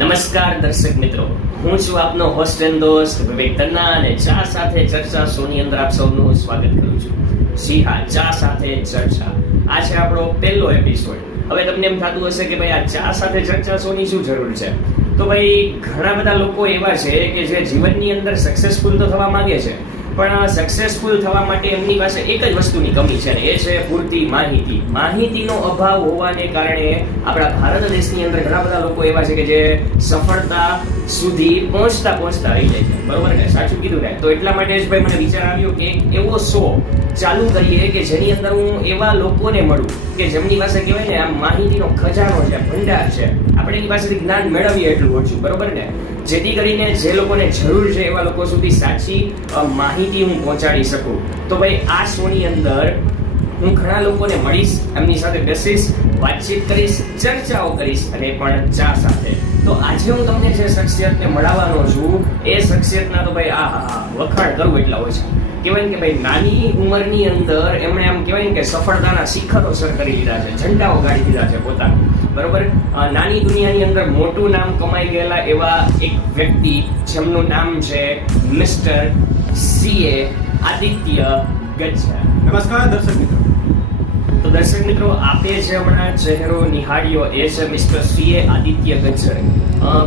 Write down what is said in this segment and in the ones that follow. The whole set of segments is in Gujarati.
નમસ્કાર દર્શક મિત્રો, હું છું આપનો હોસ્ટ એન્ડ દોસ્ત વિવેક તન્ના અને ચા સાથે ચર્ચા શોની અંદર આપ સૌનું સ્વાગત કરું છું. જી હા, ચા સાથે ચર્ચા આ છે આપણો પહેલો એપિસોડ. હવે તમને એમ થતું હશે કે ભાઈ આ ચા સાથે ચર્ચા શોની શું જરૂર છે? તો ભાઈ ઘણા બધા લોકો એવા છે કે જે જીવનની અંદર સક્સેસફુલ તો થવા માંગે છે, પણ સક્સેસફુલ થવા માટે એમની પાસે એક જ વસ્તુની કમી છે ને એ છે પૂરતી માહિતી. માહિતીનો અભાવ હોવાને કારણે આપણા ભારત દેશની અંદર ઘણા બધા લોકો એવા છે કે જે સફળતા સુધી પહોંચતા રહી જાય છે. બરોબર ને? સાચું કીધું ને? તો એટલા માટે જ ભાઈ મને વિચાર આવ્યો કે એક એવો શો ચાલુ કરીએ કે જેની અંદર હું એવા લોકોને મળું કે જેમની પાસે કહેવાય ને આમ માહિતીનો ખજાનો છે, ભંડાર છે, આપણે એની પાસેથી જ્ઞાન મેળવીએ એટલું ઓછું. બરોબર ને? જેથી કરીને જે લોકોને જરૂર છે એવા લોકો સુધી સાચી માહિતી હું પહોંચાડી શકું. તો ભાઈ આ શોની અંદર હું ઘણા લોકોને મળીશ, એમની સાથે બેસીશ, વાતચીત કરીશ, ચર્ચાઓ કરીશ અને પણ ચા સાથે. તો આજે હું તમને જે શખ્સિયતને મળવાનો છું એ શખ્સિયતના તો ભાઈ વખાણ કરવું એટલા હોય છે. કહેવાય ને કે ભાઈ નાની ઉંમરની અંદર એમણે આમ કહેવાય ને કે સફળતાના શિખરો સર કરી લીધા છે, ઝંડાઓ ગાડી દીધા છે પોતાના. બરોબર? નાની દુનિયાની અંદર મોટું નામ કમાઈ ગયેલા એવા એક વ્યક્તિ જેમનું નામ છે મિસ્ટર સીએ આદિત્ય ગજ્જર. નમસ્કાર દર્શક મિત્રો. તો દર્શક મિત્રો, આપે જે હમણાં ચહેરો નિહાળ્યો એ છે મિસ્ટર સીએ આદિત્ય ગજ્જર.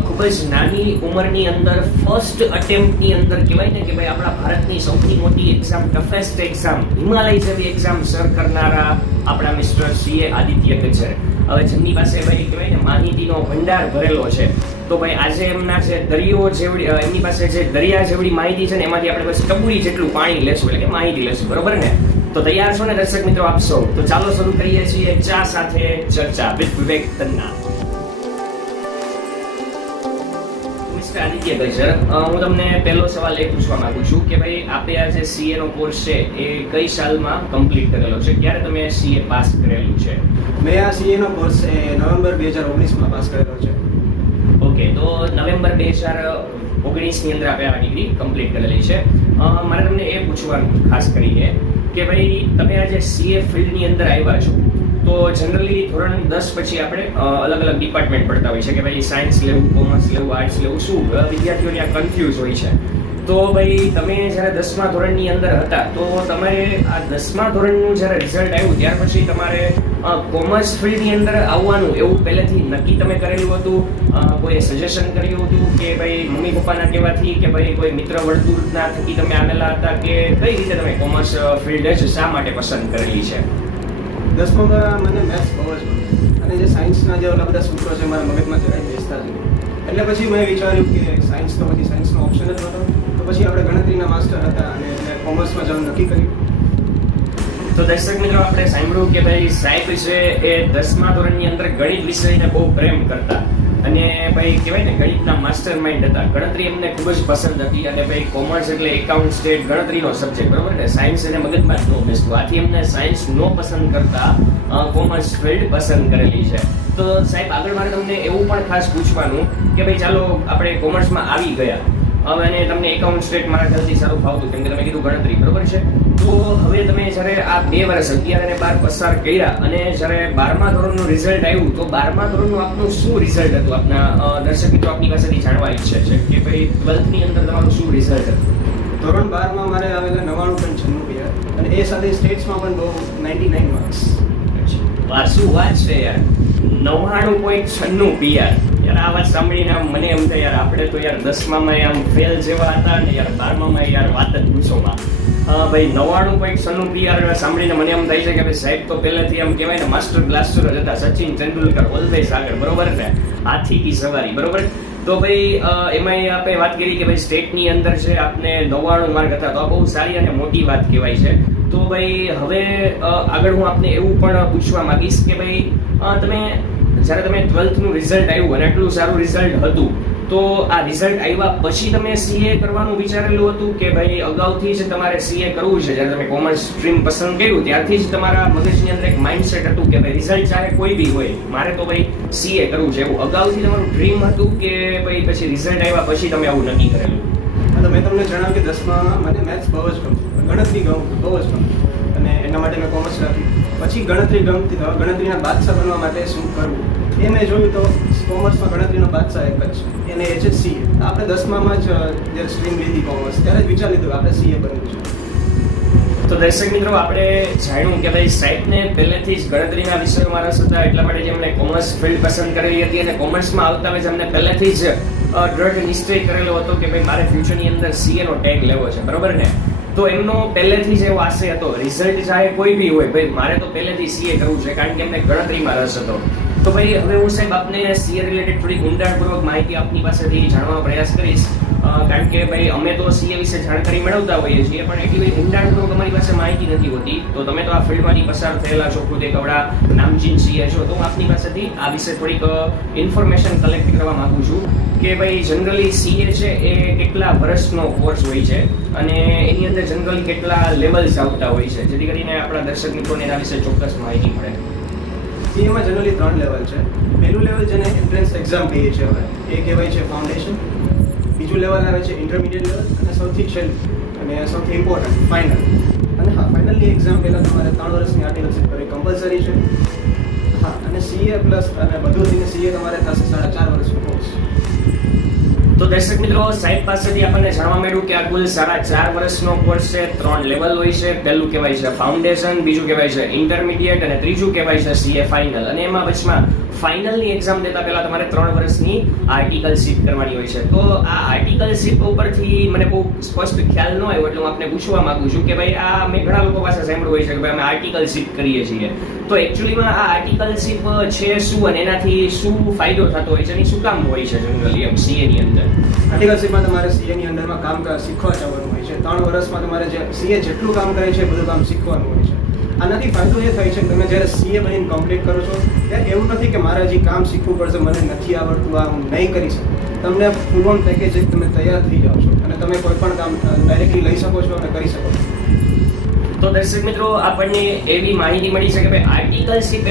ખૂબ જ નાની ઉંમરની અંદર ફર્સ્ટ અટેમ્પ્ટની અંદર કહેવાય ને કે ભાઈ આપણા ભારતની સૌથી મોટી એક્ઝામ, ટફેસ્ટ એક્ઝામ, હિમાલય જેવી એક્ઝામ સર કરનારા આપણા મિસ્ટર સીએ આદિત્ય ગજ્જર. હવે જેમની પાસે ભાઈ કહેવાય ને માહિતીનો ભંડાર ભરેલો છે, તો ભાઈ આજે એમના જે દરિયો જેવડી એમની પાસે જે દરિયા જેવડી માહિતી છે ને એમાંથી આપણે બસ ટપુરી જેટલું પાણી લેશું, એટલે કે માહિતી લેશું. બરોબર ને? તો તૈયાર છો ને દર્શક મિત્રો આપ સૌ? તો ચાલો શરૂ કરીએ છીએ ચા સાથે ચર્ચા with Vivek Tanna. Mister Aditya Gajjar, હું તમને પહેલો સવાલ એ પૂછવા માંગુ છું કે ભાઈ આપે આ જે સીએ નો કોર્સ છે એ કઈ સાલમાં કમ્પ્લીટ કરેલો છે? ક્યારે તમે સીએ પાસ કરેલું છે? મેં આ સીએ નો કોર્સ નવેમ્બર 2019 માં પાસ કરેલો છે. ઓકે, તો નવેમ્બર 2019 ની અંદર આપણે આ ડિગ્રી કમ્પ્લીટ કરેલી છે. મારે તમને એ પૂછવાનું ખાસ કરીને કે ભાઈ તમે આ જે સીએ ફિલ્ડની અંદર આવ્યા છો તો જનરલી ધોરણ 10 પછી આપણે અલગ અલગ ડિપાર્ટમેન્ટ પડતા હોય છે કે ભાઈ સાયન્સ લેવું, કોમર્સ લેવું, આર્ટ્સ લેવું, શું વિદ્યાર્થીઓને આ કન્ફ્યુઝ હોય છે. તો ભાઈ તમે જ્યારે 10મા ધોરણની અંદર હતા તો તમારે આ 10મા ધોરણનું જ્યારે રિઝલ્ટ આવ્યું ત્યાર પછી તમારે કોમર્સ ફિલ્ડની અંદર આવવાનું એવું પહેલેથી નક્કી તમે કરેલું હતું? કોઈ સજેશન કર્યું હતું કે ભાઈ મમ્મી પપ્પાના કહેવાથી કે ભાઈ કોઈ મિત્ર વર્તુળના થકી તમે આવેલા હતા કે કઈ રીતે તમે કોમર્સ ફિલ્ડ જ શા માટે પસંદ કરેલી છે? 10માં મને મેથ્સ બહુ જ ગમે અને જે સાયન્સના જે ઓલા બધા સૂત્રો છે મારા મગજમાં જરાય બેસતા જ નહીં. એટલે પછી મેં વિચાર્યું કે સાયન્સ તો પછી સાયન્સનો ઓપ્શન જ નહોતો, તો પછી આપણે ગણતરીના માસ્ટર હતા અને એટલે કોમર્સમાં જવાનું નક્કી કર્યું. તો દર્શક મિત્રો, આપણે સાંભળ્યું કે ભાઈ સાહેબ છે એ 10મા ધોરણની અંદર ગણિત વિષયને બહુ પ્રેમ કરતા અને ભાઈ કહેવાય ને ગણિતના માસ્ટર માઇન્ડ હતા. ગણતરી એમને ખૂબ જ પસંદ હતી અને ભાઈ કોમર્સ એટલે એકાઉન્ટ સ્ટેટ ગણતરીનો સબ્જેક્ટ. બરોબર ને? સાયન્સ એને મગજમાં જ ન બેસતું, આથી એમને સાયન્સ નો પસંદ કરતા કોમર્સ ફિલ્ડ પસંદ કરેલી છે. તો સાહેબ આગળ મારે તમને એવું પણ ખાસ પૂછવાનું કે ભાઈ ચાલો આપણે કોમર્સમાં આવી ગયા હવે અને તમને એકાઉન્ટ સ્ટેટ મારા ખ્યાલથી સારું ફાવતું કેમ કે તમે કીધું ગણતરી. બરોબર છે? તો હવે તમે જ્યારે આ 2 વર્ષ 11 અને 12 પસાર કર્યા અને જ્યારે 12મા ધોરણનું રિઝલ્ટ આવ્યું તો 12મા ધોરણનું આપનું શું રિઝલ્ટ હતું? આપના દર્શક મિત્રો આપની પાસેથી જાણવા ઈચ્છે છે કે ભાઈ 12થની અંદર તમારું શું રિઝલ્ટ હતું? ધોરણ 12માં મારે આવેલા 99.96 પીઆર અને એ સાથે સ્ટેટ્સમાં પણ બહુ 99 માર્ક્સ. વાહ, શું વાત છે યાર! 99.96 પીઆર. યાર આ વાત સાંભળીને મને એમ થાય યાર આપણે તો યાર 10માં આમ ફેલ જેવા હતા ને યાર 12માં યાર વાત જ પૂછોમાં. ભાઈ 99.96 પીઆર સાંભળીને મને એમ થાય છે કે ભાઈ સાહેબ તો પહેલેથી આમ કહેવાય ને માસ્ટર બ્લાસ્ટર જ હતા. સચિન તેંડુલકર ઓલવેઝ આગળ. બરોબર ને? હાથી કી સવારી. બરોબર? તો ભાઈ એમાં આપણે વાત કરી કે ભાઈ સ્ટેટની અંદર છે આપને 99 માર્ક હતા, તો આ બહુ સારી અને મોટી વાત કહેવાય છે. તો ભાઈ હવે આગળ હું આપને એવું પણ પૂછવા માંગીશ કે ભાઈ તમે જ્યારે તમે 12થનું રિઝલ્ટ આવ્યું અને આટલું સારું રિઝલ્ટ હતું તો આ રિઝલ્ટ આવ્યા પછી તમે સીએ કરવાનું વિચારેલું હતું કે ભાઈ અગાઉથી જ તમારે સીએ કરવું છે? જ્યારે તમે કોમર્સ સ્ટ્રીમ પસંદ કર્યું ત્યારથી જ તમારા મગજની અંદર એક માઇન્ડસેટ હતું કે ભાઈ રિઝલ્ટ ચાહે કોઈ બી હોય મારે તો ભાઈ સીએ કરવું છે, એવું અગાઉથી તમારું ડ્રીમ હતું કે ભાઈ પછી રિઝલ્ટ આવ્યા પછી તમે આવું નક્કી કરેલું? તો મેં તમને જણાવ્યું કે 10માં મને મેથ્સ બહુ જ ગમતું, ગણતરી બહુ જ ગમતું અને એના માટે મેં કોમર્સ રાખ્યું. પછી ગણતરી ગમતી ગણતરીના બાદશાહ બનવા માટે શું કરવું એ મેં જોયું તો કોમર્સમાં ગણતરીનો બાદશાહ એક જ છે, એને એ છે CA. આપણે 10મામાં જ જે સ્ટ્રીમ લીધી કોમર્સ ત્યારે જ વિચાર લીધું કે આપણે CA બનવું છે. તો દર્શક મિત્રો, આપણે જાણ્યું કે ભાઈ સાહેબને પહેલેથી જ ગણતરીના વિષયોમાં રસ હતા, એટલા માટે જેમણે કોમર્સ ફિલ્ડ પસંદ કરેલી હતી અને કોમર્સમાં આવતા વેજ એમને પહેલેથી જ દ્રઢ નિશ્ચય કરેલો હતો કે ભાઈ મારે ફ્યુચરની અંદર CA નો ટેગ લેવો છે, બરોબર ને? તો એમનો પહેલેથી જ એવો આશય હતો, રિઝલ્ટ ચાહે કોઈ બી હોય, ભાઈ મારે તો પહેલેથી CA કરવું છે, કારણ કે એમને ગણતરીમાં રસ હતો. તો ભાઈ હવે હું સાહેબ આપને CA રિલેટેડ થોડી ઊંડાણપૂર્વક માહિતી આપની પાસેથી જાણવાનો પ્રયાસ કરીશ, કારણ કે ભાઈ અમે તો CA વિશે જાણકારી મેળવતા હોઈએ છીએ, પણ એટલી બધી ઊંડાણપૂર્વક અમારી પાસે માહિતી નથી હોતી. તો તમે તો આ ફિલ્ડમાંથી પસાર થયેલા છો, ખુદ એક અવડા નામચીન CA છો, તો હું આપની પાસેથી આ વિશે થોડીક ઇન્ફોર્મેશન કલેક્ટ કરવા માંગુ છું કે ભાઈ જનરલી CA છે એ કેટલા વર્ષનો કોર્સ હોય છે અને એની અંદર જનરલી કેટલા લેવલ્સ આવતા હોય છે, જેથી કરીને આપણા દર્શક મિત્રોને એના વિશે ચોક્કસ માહિતી મળે. CAમાં જનરલી 3 લેવલ છે. પહેલું લેવલ જેને એન્ટ્રન્સ એક્ઝામ કહીએ છીએ હવે, એ કહેવાય છે ફાઉન્ડેશન. બીજું લેવલ આવે છે ઇન્ટરમીડિયેટ લેવલ અને સૌથી છેલ્લું અને સૌથી ઇમ્પોર્ટન્ટ ફાઇનલ. અને હા, ફાઇનલની એક્ઝામ પહેલાં તમારે 3 વર્ષની આર્ટિકલશીપ કરવી કમ્પલસરી છે. હા, અને CA પ્લસ અને બધું થઈને CA તમારે થશે 4.5 વર્ષનો કોર્સ. તો દર્શક મિત્રો, સાહેબ પાસેથી આપણને જાણવા મળ્યું કે આ કુલ 4.5 વર્ષનો કોર્સ છે, 3 લેવલ હોય છે. પહેલું કહેવાય છે ફાઉન્ડેશન, બીજું કહેવાય છે ઇન્ટરમીડિયેટ અને ત્રીજું કહેવાય છે CA ફાઇનલ. અને એમાં વચમાં ફાઇનલની એક્ઝામ દેતા પહેલા તમારે 3 વર્ષની આર્ટિકલશીપ કરવાની હોય છે. તો આ આર્ટિકલશીપ ઉપરથી મને બહુ સ્પષ્ટ ખ્યાલ ન આવ્યો, એટલે હું આપને પૂછવા માંગુ છું કે ભાઈ આ મેં ઘણા લોકો પાસે સાંભળ્યું હોય છે કે ભાઈ અમે આર્ટિકલશીપ કરીએ છીએ, તો એકચ્યુઅલીમાં આ આર્ટિકલશીપ છે શું અને એનાથી શું ફાયદો થતો હોય છે અને શું કામ હોય છે જનરલી એમ CA ની અંદર? આર્ટિકલશીપમાં તમારે CA ની અંદરમાં કામ શીખવા જવાનું હોય છે. 3 વર્ષમાં તમારે જે CA જેટલું કામ કરે છે બધું કામ શીખવાનું હોય છે. આનાથી ફાયદો એ થાય છે કે તમે જ્યારે CA બનીને કમ્પ્લીટ કરો છો ત્યારે એવું નથી કે મારે હજી કામ શીખવું પડશે, મને નથી આવડતું, આ હું નહીં કરી શકું. તમને ફૂલ ઓન પેકેજ તમે તૈયાર થઈ જાઓ છો અને તમે કોઈ પણ કામ ડાયરેક્ટલી લઈ શકો છો અને કરી શકો છો. તો દર્શક મિત્રો, આપણને એવી માહિતી મળી છે કે ભાઈ આર્ટિકલશીપ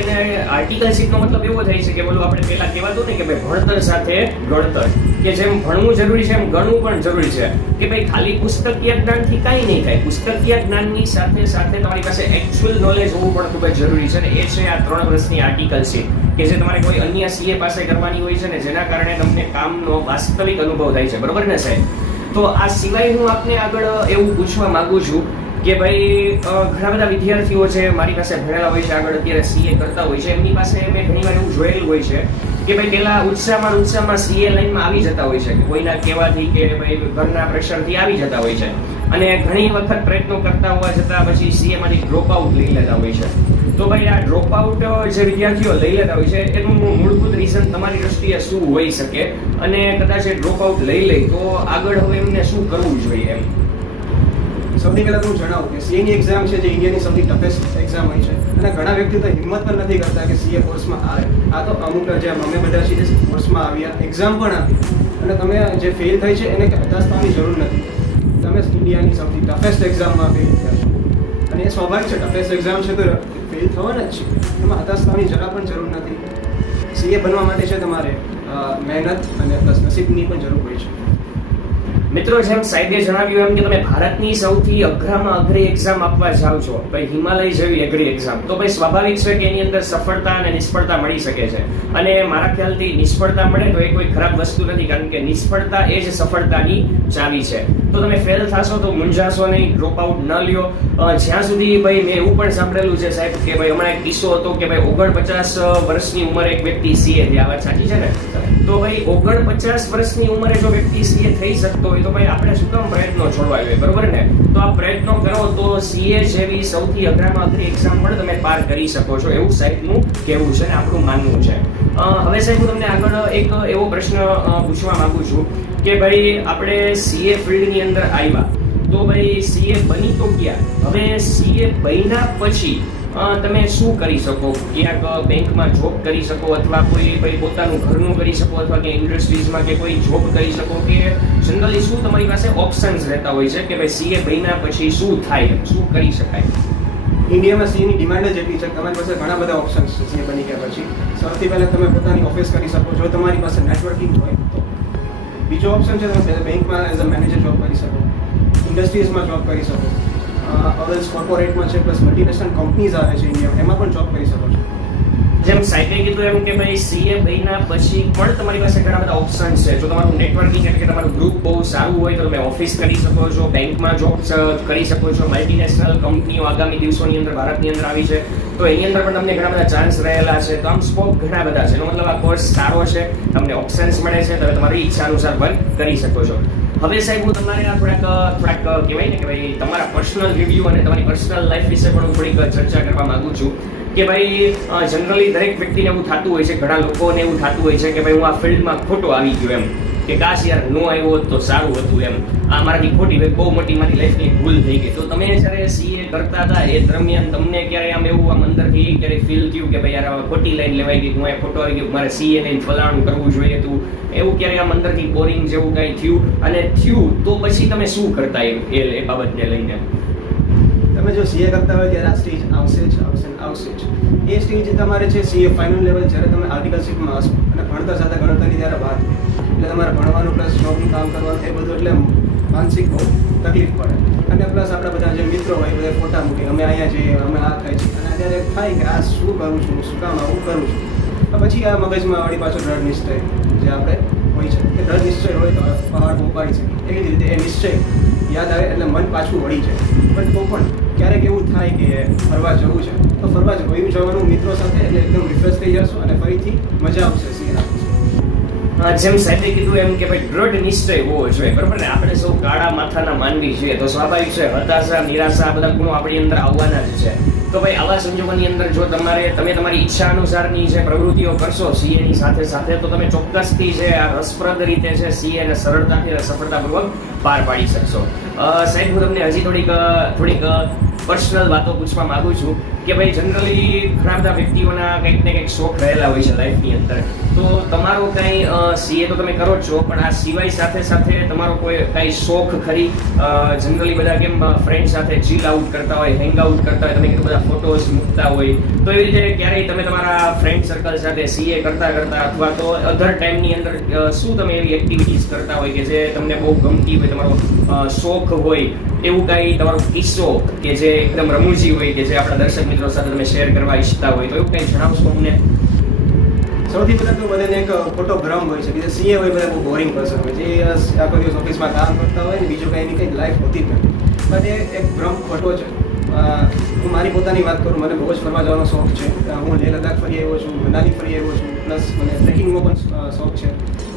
આર્ટિકલશીપનો મતલબ એવો થાય છે કે બોલું આપણે પહેલા કહેવાતું ને કે ભાઈ ભણતર સાથે ગણતર, કે જેમ ભણવું જરૂરી છે એમ ગણવું પણ જરૂરી છે, કે ભાઈ ખાલી પુસ્તકીય જ્ઞાનથી કાંઈ નહીં થાય. પુસ્તકીય જ્ઞાનની સાથે સાથે તમારી પાસે એકચ્યુઅલ નોલેજ હોવું પણ ખૂબ જ જરૂરી છે, અને એ છે આ 3 વર્ષની આર્ટિકલશીપ કે જે તમારે કોઈ અન્ય CA પાસે કરવાની હોય છે ને, જેના કારણે તમને કામનો વાસ્તવિક અનુભવ થાય છે, બરોબર ને સાહેબ? તો આ સિવાય હું આપને આગળ એવું પૂછવા માંગુ છું કે ભાઈ ઘણા બધા વિદ્યાર્થીઓ છે મારી પાસે ભણેલા હોય છે, આગળ અત્યારે CA કરતા હોય છે, એમની પાસે મેં ઘણીવાર એવું જોયેલું હોય છે કે ભાઈ પેલા ઉત્સાહમાં CA લાઈનમાં આવી જતા હોય છે, કે કોઈના કહેવાથી કે ભાઈ ઘરના પ્રેશરથી આવી જતા હોય છે, અને ઘણી વખત પ્રયત્નો કરતા હોવા છતાં પછી CA માંથી ડ્રોપ આઉટ લઈ લેતા હોય છે. તો ભાઈ આ ડ્રોપ આઉટ જે વિદ્યાર્થીઓ લઈ લેતા હોય છે એનું મૂળભૂત રીઝન તમારી દ્રષ્ટિએ શું હોઈ શકે, અને કદાચ એ ડ્રોપ આઉટ લઈ લે તો આગળ હવે એમને શું કરવું જોઈએ એમ? સૌથી પહેલાં હું જણાવું કે CA ની એક્ઝામ છે જે ઇન્ડિયાની સૌથી ટફેસ્ટ એક્ઝામ હોય છે, અને ઘણા વ્યક્તિ તો હિંમત પણ નથી કરતા કે CA કોર્સમાં આવે. આ તો અમુક જે અમે બધા છીએ જે કોર્સમાં આવ્યા, એક્ઝામ પણ આપી, અને તમે જે ફેલ થઈ છે એને હતાશ થવાની જરૂર નથી. તમે ઇન્ડિયાની સૌથી ટફેસ્ટ એક્ઝામમાં ફેલ થયા છો, અને એ સ્વાભાવિક છે, ટફેસ્ટ એક્ઝામ છે તો ફેલ થવાના જ છે, એમાં હતાશ થવાની જરા પણ જરૂર નથી. CA બનવા માટે છે તમારે મહેનત અને પ્લસ નસીબની પણ જરૂર હોય છે. મિત્રો, જેમ સાહેબે જણાવ્યું એમ કે તમે ભારતની સૌથી અઘરામાં અઘરી એક્ઝામ આપવા જાઓ છો, ભાઈ હિમાલય જેવી અઘરી એક્ઝામ, તો ભાઈ સ્વાભાવિક છે કે એની અંદર સફળતા અને નિષ્ફળતા મળી શકે છે. અને મારા ખ્યાલથી નિષ્ફળતા મળે તો એ કોઈ ખરાબ વસ્તુ નથી, કારણ કે નિષ્ફળતા એ જ સફળતાની ચાવી છે. તો તમે ફેલ થશો તો મૂંઝાશો નહીં, ડ્રોપ આઉટ ન લ્યો. જ્યાં સુધી ભાઈ મેં એવું પણ સાંભળેલું છે સાહેબ કે ભાઈ હમણાં એક કિસ્સો હતો કે ભાઈ 49 વર્ષની ઉંમરે એક વ્યક્તિ CA થઈ. આ વાત સાચી છે ને? તો ભાઈ 49 વર્ષની ઉંમરે જો વ્યક્તિ CA થઈ શકતો હોય તો ભાઈ આપણે શું કામ પ્રયત્નો છોડવા જોઈએ, બરોબર ને? તો આ પ્રયત્નો કરો તો CA જેવી સૌથી અઘરામાં અઘરી એક્ઝામ પણ તમે પાર કરી શકો છો, એવું સાહેબનું કહેવું છે ને આપણું માનવું છે. હવે સાહેબ હું તમને આગળ એક એવો પ્રશ્ન પૂછવા માંગુ છું કે ભાઈ આપણે CA ફિલ્ડની અંદર આવ્યા તો ભાઈ CA બની તો ગયા, હવે CA બન્યા પછી તમે શું કરી શકો? ક્યાંક બેંકમાં જોબ કરી શકો, અથવા કોઈ ભાઈ પોતાનું ઘરનું કરી શકો, અથવા કે ઇન્ડસ્ટ્રીઝમાં કે કોઈ જોબ કરી શકો, કે જનરલી શું તમારી પાસે ઓપ્શન્સ રહેતા હોય છે કે ભાઈ CA બન્યા પછી શું થાય, શું કરી શકાય? ઇન્ડિયામાં CA ની ડિમાન્ડ જ એટલી છે, તમારી પાસે ઘણા બધા ઓપ્શન્સ છે CA બની ગયા પછી. સૌથી પહેલાં તમે પોતાની ઓફિસ કરી શકો જો તમારી પાસે નેટવર્કિંગ હોય તો. બીજો ઓપ્શન છે તમે બેંકમાં એઝ અ મેનેજર જોબ કરી શકો, ઇન્ડસ્ટ્રીઝમાં જોબ કરી શકો, ઓરલ્સ કોર્પોરેટમાં છે, પ્લસ મલ્ટીનેશનલ કંપનીઝ આવે છે ઇન્ડિયામાં, એમાં પણ જોબ કરી શકો છો. જેમ સાહેબે કીધું એમ કે ભાઈ સીએ બન્યા પછી પણ તમારી પાસે ઘણા બધા ઓપ્શન્સ છે. જો તમારું નેટવર્કિંગ એટલે કે તમારું ગ્રુપ બહુ સારું હોય તો તમે ઓફિસ કરી શકો છો, બેંકમાં જોબ કરી શકો છો, મલ્ટીનેશનલ કંપનીઓ આગામી દિવસોની અંદર ભારતની અંદર આવી છે તો એની અંદર પણ તમને ઘણા બધા ચાન્સ રહેલા છે. તો આમ સ્કોપ ઘણા બધા છે. એનો મતલબ આ કોર્સ સારો છે, તમને ઓપ્શન્સ મળે છે, તમે તમારી ઈચ્છા અનુસાર વર્ક કરી શકો છો. હવે સાહેબ હું તમારે આ થોડાક કહેવાય ને કે ભાઈ તમારા પર્સનલ રિવ્યુ અને તમારી પર્સનલ લાઈફ વિશે પણ હું થોડીક ચર્ચા કરવા માંગુ છું કે ભાઈ જનરલી દરેક વ્યક્તિને એવું થતું હોય છે, ઘણા લોકોને એવું થતું હોય છે કે ભાઈ હું આ ફિલ્ડમાં ખોટો આવી ગયો એમ, કે કાશ યાર નો આવ્યો હોત તો સારું હતું એમ, આ મારાથી ખોટી બહુ મોટી મારી લાઈફની ભૂલ થઈ ગઈ. તો તમે જ્યારે સીએ કરતા હતા એ દરમિયાન તમને ક્યારે આમ એવું આમ અંદરથી ક્યારે ફીલ થયું કે ભાઈ યાર હવે ખોટી લાઈન લેવાઈ ગઈ, હું ખોટો આવી ગયો, મારે સીએ લઈને ફલાણું કરવું જોઈએ હતું, એવું ક્યારે આમ અંદરથી બોરિંગ જેવું કાંઈ થયું? અને થયું તો પછી તમે શું કરતા એ બાબતને લઈને? તમે જો સીએ કરતા હોય ત્યારે આ સ્ટેજ આવશે જ. એ સ્ટેજ તમારે છે સીએ ફાઇનલ લેવલ, જ્યારે તમે આર્ટિકલશીપમાં હશો અને ભણતા સાથે ગણતરી ત્યારે વાત, એટલે તમારે ભણવાનું પ્લસ જોબનું કામ કરવાનું એ બધું, એટલે માનસિક બહુ તકલીફ પડે. અને પ્લસ આપણા બધા જે મિત્રો હોય એ બધા ફોટા મૂકે, અમે અહીંયા જઈએ, અમે આ થાય છે, અને અત્યારે થાય કે આ શું કરું છું, શું કામ આવું કરું છું. તો પછી આ મગજમાં વળી પાછો દ્રઢ નિશ્ચય જે આપણે હોય છે કે દ્રઢ નિશ્ચય હોય તો પહાડ ઉપાડી શકીએ, એવી જ રીતે એ નિશ્ચય યાદ આવે એટલે મન પાછું વળી જાય. પણ તો પણ ક્યારેક એવું થાય કે ફરવા જવું છે તો ફરવા વયું જવાનું મિત્રો સાથે, એટલે એકદમ રિફ્રેશ થઈ જશો અને ફરીથી મજા આવશે સીએના. જેમ સાહેબે કીધું એમ કે ભાઈ દ્રઢ નિશ્ચય હોવો જોઈએ, બરોબર ને? આપણે સૌ કાળા માથાના માનવી છીએ તો સ્વાભાવિક છે હતાશા, નિરાશા આ બધા ગુણો આપણી અંદર આવવાના જ છે. તો ભાઈ આવા સંજોગોની અંદર જો તમે તમારી ઈચ્છા અનુસારની જે પ્રવૃત્તિઓ કરશો સીએની સાથે સાથે તો તમે ચોક્કસથી છે આ રસપ્રદ રીતે છે સીએને સરળતાથી અને સફળતાપૂર્વક પાર પાડી શકશો. સાહેબ હું તમને હજી થોડીક પર્સનલ વાતો પૂછવા માંગુ છું કે ભાઈ જનરલી ઘણા બધા વ્યક્તિઓના કંઈક ને કંઈક શોખ રહેલા હોય છે લાઈફની અંદર, તો તમારો કાંઈ સીએ તો તમે કરો જ છો પણ આ સિવાય સાથે સાથે તમારો કોઈ કાંઈ શોખ ખરી? જનરલી બધા કેમ ફ્રેન્ડ સાથે ચીલ આઉટ કરતા હોય, હેંગ આઉટ કરતા હોય, તમે કીધું બધા ફોટોઝ મૂકતા હોય, તો એવી રીતે ક્યારેય તમે તમારા ફ્રેન્ડ સર્કલ સાથે સીએ કરતા અથવા તો અધર ટાઈમની અંદર શું તમે એવી એક્ટિવિટીઝ કરતા હોય કે જે તમને બહુ ગમતી હોય, તમારો શોખ હોય, એવું કાંઈ તમારો કિસ્સો કે જે એકદમ રમૂજી હોય કે જે આપણા દર્શક મિત્રો સાથે તમે શેર કરવા ઈચ્છતા હોય તો એવું કંઈ જણાવશો અમને? સૌથી પહેલાં તો બધાને એક ખોટો ભ્રમ હોય છે કે સીએ હોય બધા બહુ બોરિંગ પર્સન હોય, જે આખો દિવસ ઓફિસમાં કામ કરતા હોય ને બીજું કંઈ કંઈ લાઈફ હોતી જ નથી. પણ એ એક ભ્રમ ખોટો છે. હું મારી પોતાની વાત કરું, મને બહુ જ ફરવા જવાનો શોખ છે. હું લેહ લદ્દાખ ફરી આવ્યો છું, મનાલી ફરી આવ્યો છું, પ્લસ મને ટ્રેકિંગનો પણ શોખ છે.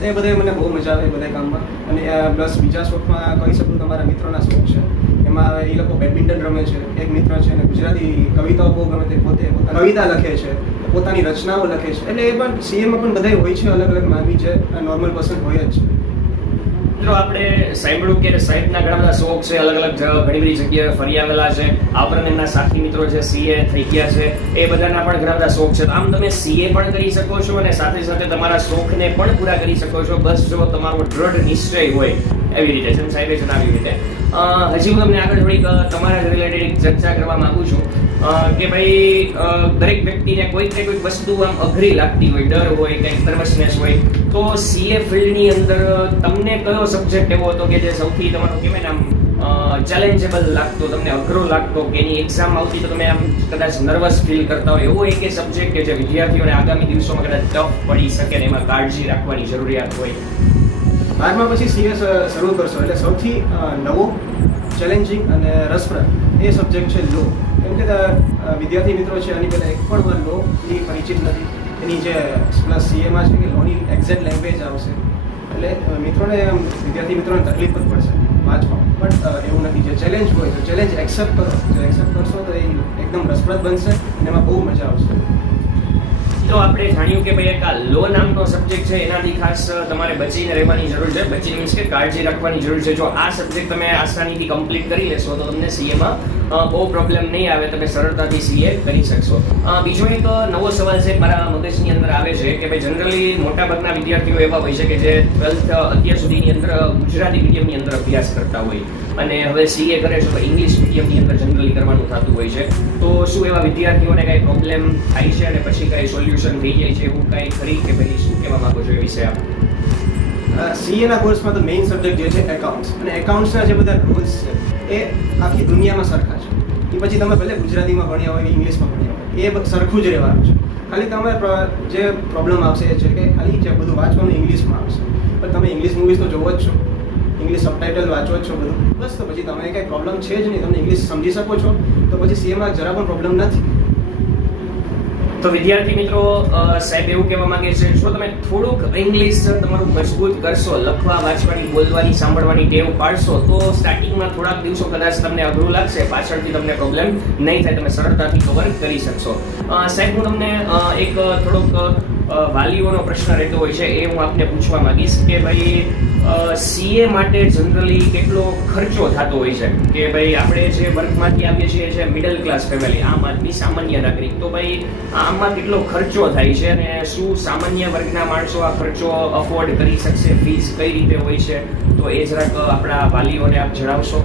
એ બધે મને બહુ મજા આવે બધા કામમાં. અને પ્લસ બીજા શોખમાં કહી શકું તો મારા મિત્રોના શોખ છે. એમાં એ લોકો બેડમિન્ટન રમે છે, એક મિત્ર છે અને ગુજરાતી કવિતાઓ બહુ ગમે, તે પોતે કવિતા લખે છે, પોતાની રચનાઓ લખે છે. એટલે એ પણ સીએમાં પણ બધા હોય છે, અલગ અલગ માનવી છે, નોર્મલ પર્સન હોય જ છે. મિત્રો આપણે સાંભળ્યું કે સાહેબના ઘણા બધા શોખ છે, અલગ અલગ ઘણી બધી જગ્યાએ ફરી આવેલા છે. આ ઉપરાંત એમના સાથી મિત્રો જે સીએ થઈ ગયા છે એ બધાના પણ ઘણા બધા શોખ છે. આમ તમે સીએ પણ કરી શકો છો અને સાથે સાથે તમારા શોખને પણ પૂરા કરી શકો છો, બસ જો તમારો દ્રઢ નિશ્ચય હોય એવી રીતે, જેમ સાહેબે જણાવ્યું રીતે. હજી હું તમને આગળ થોડીક તમારા રિલેટેડ ચર્ચા કરવા માંગુ છું કે ભાઈ દરેક વ્યક્તિને કોઈક ને કોઈક વસ્તુ આમ અઘરી લાગતી હોય, ડર હોય, કંઈક નર્વસનેસ હોય, તો સીએ ફિલ્ડની અંદર તમને કયો સબ્જેક્ટ એવો હતો કે જે સૌથી તમારો કહેવાય ને આમ ચેલેન્જેબલ લાગતો, તમને અઘરો લાગતો, કે એની એક્ઝામ આવતી તો તમે આમ કદાચ નર્વસ ફીલ કરતા હોય, એવો એક સબ્જેક્ટ કે જે વિદ્યાર્થીઓને આગામી દિવસોમાં કદાચ ટફ પડી શકે ને એમાં કાળજી રાખવાની જરૂરિયાત હોય? 12મા પછી સીએ શરૂ કરશો એટલે સૌથી નવો, ચેલેન્જિંગ અને રસપ્રદ એ સબ્જેક્ટ છે લો. કેમ કે વિદ્યાર્થી મિત્રો છે આની પહેલાં એક પણ વાર લોની પરિચિત નથી. એની જે પ્લસ સીએમાં છે કે લોની એક્ઝેક્ટ લેંગ્વેજ આવશે, એટલે વિદ્યાર્થી મિત્રોને તકલીફ જ પડશે વાંચવામાં. પણ એવું નથી, જે ચેલેન્જ હોય તો ચેલેન્જ એક્સેપ્ટ કરો, જો એક્સેપ્ટ કરશો તો એ એકદમ રસપ્રદ બનશે અને એમાં બહુ મજા આવશે. તો આપણે જાણ્યું કે ભાઈ એક આ લો નામનો સબ્જેક્ટ છે એનાથી ખાસ તમારે બચીને રહેવાની જરૂર છે. બચીને મીન્સ કે કાળજી રાખવાની જરૂર છે. જો આ સબ્જેક્ટ તમે આસાનીથી કમ્પ્લીટ કરી લેશો તો તમને સીએમાં બહુ પ્રોબ્લેમ નહીં આવે, તમે સરળતાથી સીએ કરી શકશો. બીજો એક નવો સવાલ છે મારા મગજની અંદર આવે છે કે ભાઈ જનરલી મોટાભાગના વિદ્યાર્થીઓ એવા હોય છે કે જે 12th અત્યાર સુધીની અંદર ગુજરાતી મીડિયમની અંદર અભ્યાસ કરતા હોય અને હવે સીએ કરે છે તો ઇંગ્લિશ મીડિયમની અંદર જનરલી કરવાનું થતું હોય છે. તો શું એવા વિદ્યાર્થીઓને કાંઈ પ્રોબ્લેમ થાય છે અને પછી કાંઈ સોલ્યુશન થઈ જાય છે એવું કાંઈ ખરી કે ભાઈ શું કહેવા માંગો છો એ વિશે આપ? સીએના કોર્સમાં તો મેઇન સબ્જેક્ટ જે છે એકાઉન્ટ્સ, અને એકાઉન્ટ્સના જે બધા રૂલ્સ છે એ આખી દુનિયામાં સરખા છે. એ પછી તમે ભલે ગુજરાતીમાં ભણ્યા હોય કે ઇંગ્લિશમાં ભણ્યા હોય, એ સરખું જ રહેવાનું છે. ખાલી તમે જે પ્રોબ્લેમ આવશે એ છે કે ખાલી જે બધું વાંચવાનું ઇંગ્લિશમાં આવશે, પણ તમે ઇંગ્લિશ મૂવીઝ તો જોવો જ છો, ઇંગ્લિશ સબટાઇટલ વાંચો જ છો બધું, બસ તો પછી તમે કંઈ પ્રોબ્લેમ છે જ નહીં, તમે ઇંગ્લિશ સમજી શકો છો તો પછી સીએમાં જરા પણ પ્રોબ્લેમ નથી. તો વિદ્યાર્થી મિત્રો, સાહેબ એવું કહેવા માંગે છે, જો તમે થોડુંક ઇંગ્લિશ તમારું મજબૂત કરશો, લખવા વાંચવાની બોલવાની સાંભળવાની ટેવ પાડશો, તો સ્ટાર્ટિંગમાં થોડાક દિવસો કદાચ તમને અઘરું લાગશે, પાછળથી તમને પ્રોબ્લેમ નહીં થાય, તમે સરળતાથી કવર કરી શકશો. સાહેબ હું તમને એક થોડોક વાલીઓનો પ્રશ્ન રહેતો હોય છે, એ હું આપને પૂછવા માંગીશ કે ભાઈ સીએ માટે જનરલી કેટલો ખર્ચો થતો હોય છે, કે ભાઈ આપણે જે વર્ગમાંથી આવીએ છીએ, જે મિડલ ક્લાસ ફેમિલી, આમ આદમી, સામાન્ય નાગરિક, તો ભાઈ આમાં કેટલો ખર્ચો થાય છે અને શું સામાન્ય વર્ગના માણસો આ ખર્ચો અફોર્ડ કરી શકશે, ફીસ કઈ રીતે હોય છે, તો એ જરાક આપણા વાલીઓને આપ જણાવશો.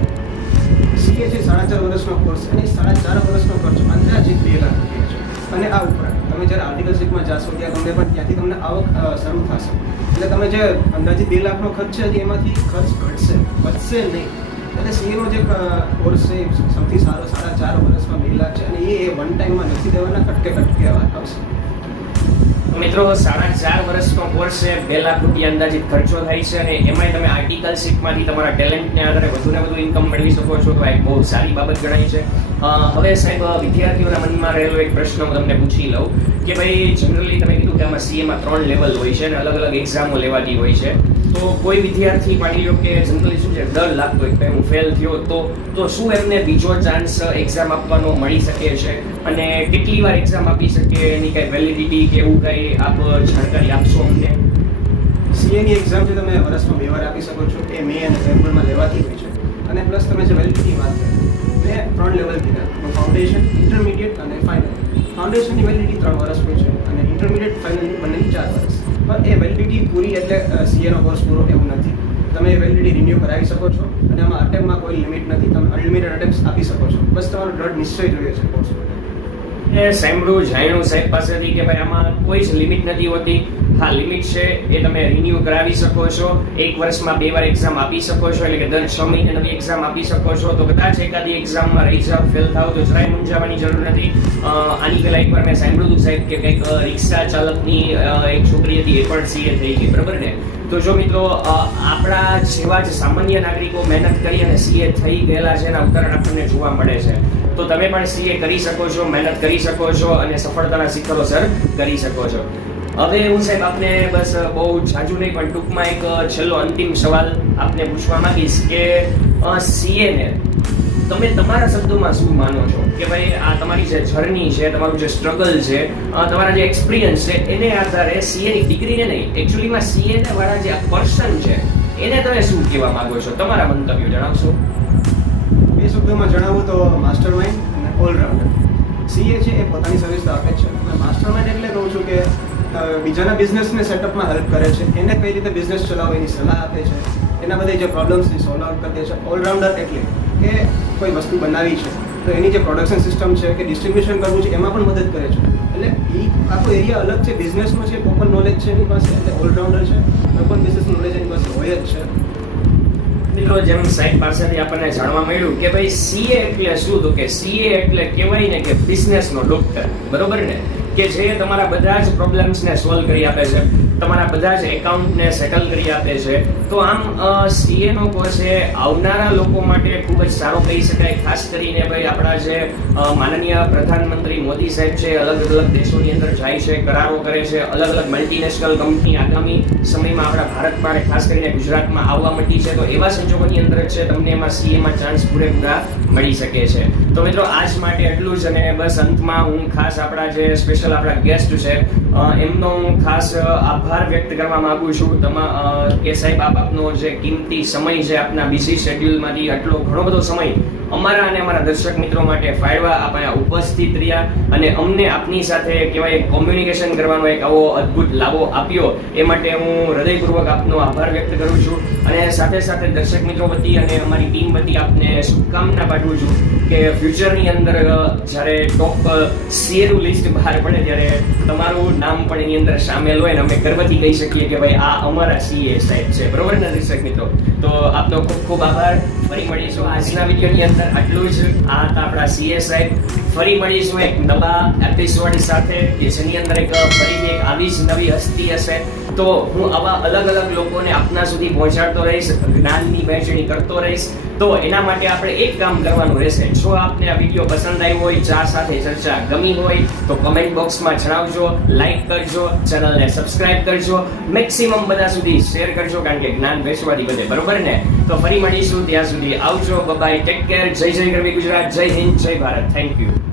સીએ છે 4.5 વર્ષનો કોર્સ અને 4.5 વર્ષનો ખર્ચ અંદાજિત 2 લાખ રૂપિયા છે. અને આ ઉપરાંત તમે જ્યારે આર્ટિકલ શીટમાં જાશો ત્યાં ગમે પણ ત્યાંથી તમને આવક શરૂ થશે, એટલે તમે જે અંદાજિત 2 લાખનો ખર્ચ છે એમાંથી ખર્ચ ઘટશે, વધશે નહીં. એટલે સીએનો જે કોર્સ છે સૌથી સારો 4.5 વર્ષમાં 2 લાખ છે, અને એ વન ટાઈમમાં નથી દેવાના, કટકે કટકે આવશે. મિત્રો 4.5 વર્ષનો કોર્સ છે, 2 લાખ રૂપિયા અંદાજિત ખર્ચો થાય છે, અને એમાંય તમે આર્ટિકલ શીટમાંથી તમારા ટેલેન્ટને આધારે વધુ ને વધુ ઇન્કમ મેળવી શકો છો, તો આ એક બહુ સારી બાબત ગણાય છે. હવે સાહેબ વિદ્યાર્થીઓના મનમાં રહેલો એક પ્રશ્ન હું તમને પૂછી લઉં કે ભાઈ જનરલી તમે કીધું કે આમાં સીએમાં 3 લેવલ હોય છે અને અલગ અલગ એક્ઝામો લેવાતી હોય છે, તો કોઈ વિદ્યાર્થી માની લો કે જનરલી શું છે ડર લાગતો હોય કે હું ફેલ થયો તો શું એમને બીજો ચાન્સ એક્ઝામ આપવાનો મળી શકે છે, અને કેટલી વાર એક્ઝામ આપી શકે, એની કઈ વેલિડિટી કે એવું કઈ આપ જાણકારી આપશો અમને. સીએની એક્ઝામ જે તમે વર્ષમાં 2 વાર આપી શકો છો, એ મે અને નવેમ્બરમાં લેવાતી હોય છે. અને પ્લસ તમે જે વેલિડિટી વાત કરી, મેં 3 લેવલ કીધા, ફાઉન્ડેશન, ઇન્ટરમીડિયેટ અને ફાઇનલ. ફાઉન્ડેશનની વેલિડિટી 3 વર્ષ હોય છે અને ઇન્ટરમીડિયેટ ફાઇનલની બંનેની 4 વર્ષ. પણ એ વેલિડિટી પૂરી એટલે સીએનો કોર્સ પૂરો એવું નથી, તમે એ વેલિડિટી રિન્યૂ કરાવી શકો છો, અને આમાં અટેમ્પમાં કોઈ લિમિટ નથી, તમે અનલિમિટેડ અટેમ્પ્સ આપી શકો છો, બસ તમારો દ્રઢ નિશ્ચય જોઈએ છે કોર્સ માટે. સાંભળ્યું જાણ્યું સાહેબ પાસેથી કે ભાઈ આમાં કોઈ જ લિમિટ નથી હોતી. હા, લિમિટ છે, એ તમે રિન્યૂ કરાવી શકો છો, 1 વર્ષમાં 2 વાર એક્ઝામ આપી શકો છો, એટલે કે દર 6 મહિને નવી એક્ઝામ આપી શકો છો. તો કદાચ એકાદી એક્ઝામમાં રહી જાવ, ફેલ થાવ તો જરાય મૂંઝાવાની જરૂર નથી. આની પહેલા એકવાર મેં સાંભળ્યું હતું સાહેબ કે કંઈક રિક્ષા ચાલકની એક છોકરી હતી, એ પણ સીએ થઈ ગઈ, બરાબર ને? તો જો મિત્રો આપણા જેવા જ સામાન્ય નાગરિકો મહેનત કરી અને સીએ થઈ ગયેલા છે, એના ઉદાહરણ આપણને જોવા મળે છે. તો તમે પણ સીએ કરી શકો છો, મહેનત કરી શકો છો અને સફળતાના શિખરો સર કરી શકો છો. હવે હું સાહેબ આપને બસ બહુ જાજુ નહીં પણ ટૂંકમાં એક છેલ્લો અંતિમ સવાલ આપને પૂછવા માંગીશ કે સીએ ને તમે તમારા શબ્દોમાં શું માનો છો કે ભાઈ આ તમારી જે જર્ની છે, તમારું જે સ્ટ્રગલ છે, તમારા જે એક્સપિરિયન્સ છે, એને આધારે સીએની ડિગ્રીને નહીં, એકચ્યુઅલીમાં સીએ વાળા જે પર્સન છે એને તમે શું કહેવા માંગો છો? તમારા મંતવ્યો જણાવશો. 2 શબ્દોમાં જણાવું તો માસ્ટર માઇન્ડ અને ઓલરાઉન્ડર. સીએ છે એ પોતાની સર્વિસ તો આપે જ છે, અને માસ્ટર માઇન્ડ એટલે કહું છું કે બીજાના બિઝનેસને સેટઅપમાં હેલ્પ કરે છે, એને કઈ રીતે બિઝનેસ ચલાવવો એની સલાહ આપે છે, એના બધા જે પ્રોબ્લેમ્સને સોલ્વ આઉટ કરી દે છે. ઓલરાઉન્ડર એટલે કે કોઈ વસ્તુ બનાવી છે તો એની જે પ્રોડક્શન સિસ્ટમ છે કે ડિસ્ટ્રીબ્યુશન કરવું છે એમાં પણ મદદ કરે છે. એટલે એ આખો એરિયા અલગ છે, બિઝનેસનો છે, ઓપન નોલેજ છે એની પાસે, એટલે ઓલરાઉન્ડર છે, ઓપન બિઝનેસ નોલેજ એની પાસે હોય જ છે. મિત્રો જેમ સાહેબ પાસેથી આપણને જાણવા મળ્યું કે ભાઈ સીએ એટલે શું, તો કે સીએ એટલે કહેવાય ને કે બિઝનેસનો ડોક્ટર, બરોબર ને? કે જે તમારા બધા જ પ્રોબ્લેમ્સને સોલ્વ કરી આપે છે, તમારા બધા જ એકાઉન્ટને સેટલ કરી આપે છે. તો આમ સીએ નો કોર્સ એ આવનારા લોકો માટે ખૂબ જ સારો કહી શકાય. ખાસ કરીને ભાઈ આપણા જે માનનીય પ્રધાનમંત્રી મોદી સાહેબ છે, અલગ અલગ દેશોની અંદર જાય છે, કરારો કરે છે, અલગ અલગ મલ્ટીનેશનલ કંપની આગામી સમયમાં આપણા ભારતમાં અને ખાસ કરીને ગુજરાતમાં આવવા માંડી છે. તો એવા સંજોગોની અંદર છે તમને એમાં સીએમાં ચાન્સ પૂરેપૂરા મળી શકે છે. તો મિત્રો આજ માટે એટલું જ, અને બસ અંતમાં હું ખાસ આપણા જે સ્પેશિયલ આપણા ગેસ્ટ છે એમનો હું ખાસ આભાર વ્યક્ત કરવા માંગુ છું કે સાહેબ આપનો જે કિંમતી સમય છે, આપના બિઝી શેડ્યુલમાંથી આટલો ઘણો બધો સમય અમારા અને અમારા દર્શક મિત્રો માટે ફાળવા, આપણે ઉપસ્થિત રહ્યા અને અમને આપની સાથે કહેવાય કોમ્યુનિકેશન કરવાનો એક આવો અદ્ભુત લાવો આપ્યો, એ માટે હું હૃદયપૂર્વક આપનો આભાર વ્યક્ત કરું છું. અને સાથે સાથે દર્શક મિત્રો વતી અને અમારી ટીમ વતી આપને શુભકામના પાઠવું છું કે ફ્યુચરની અંદર જ્યારે ટોપ સીએનું લિસ્ટ બહાર પડે ત્યારે તમારું નામ પણ એની અંદર સામેલ હોય અને અમે ગર્વથી કહી શકીએ કે ભાઈ આ અમારા સીએ સાહેબ છે, બરોબર ને દર્શક મિત્રો? તો આપનો ખૂબ ખૂબ આભાર. ફરી મળીશું આજના વિડીયોની અંદર. અંદર આટલું જ. આ હતા આપણા સીએ સાહેબ. ફરી મળીશું એક નવા એપિસોડ સાથે કે જેની અંદર ફરીથી એક આવી જ નવી હસ્તી હશે. તો હું આવા અલગ અલગ લોકોને આપના સુધી પહોંચાડતો રહીશ, જ્ઞાનની વહેંચણી કરતો રહીશ. તો એના માટે આપણે એક કામ કરવાનું રહેશે. જો આપને આ વિડીયો પસંદ આવ્યો હોય, ચા સાથે ચર્ચા ગમી હોય, તો કમેન્ટ બોક્સમાં જણાવજો, લાઈક કરજો, ચેનલને સબસ્ક્રાઇબ કરજો, મેક્સિમમ બધા સુધી શેર કરજો, કારણ કે જ્ઞાન વેચવાથી બધે, બરોબર ને? તો ફરી મળીશું, ત્યાં સુધી આવજો, બાય, ટેક કેર, જય જય ગરવી ગુજરાત, જય હિન્દ, જય ભારત, થેન્ક યુ.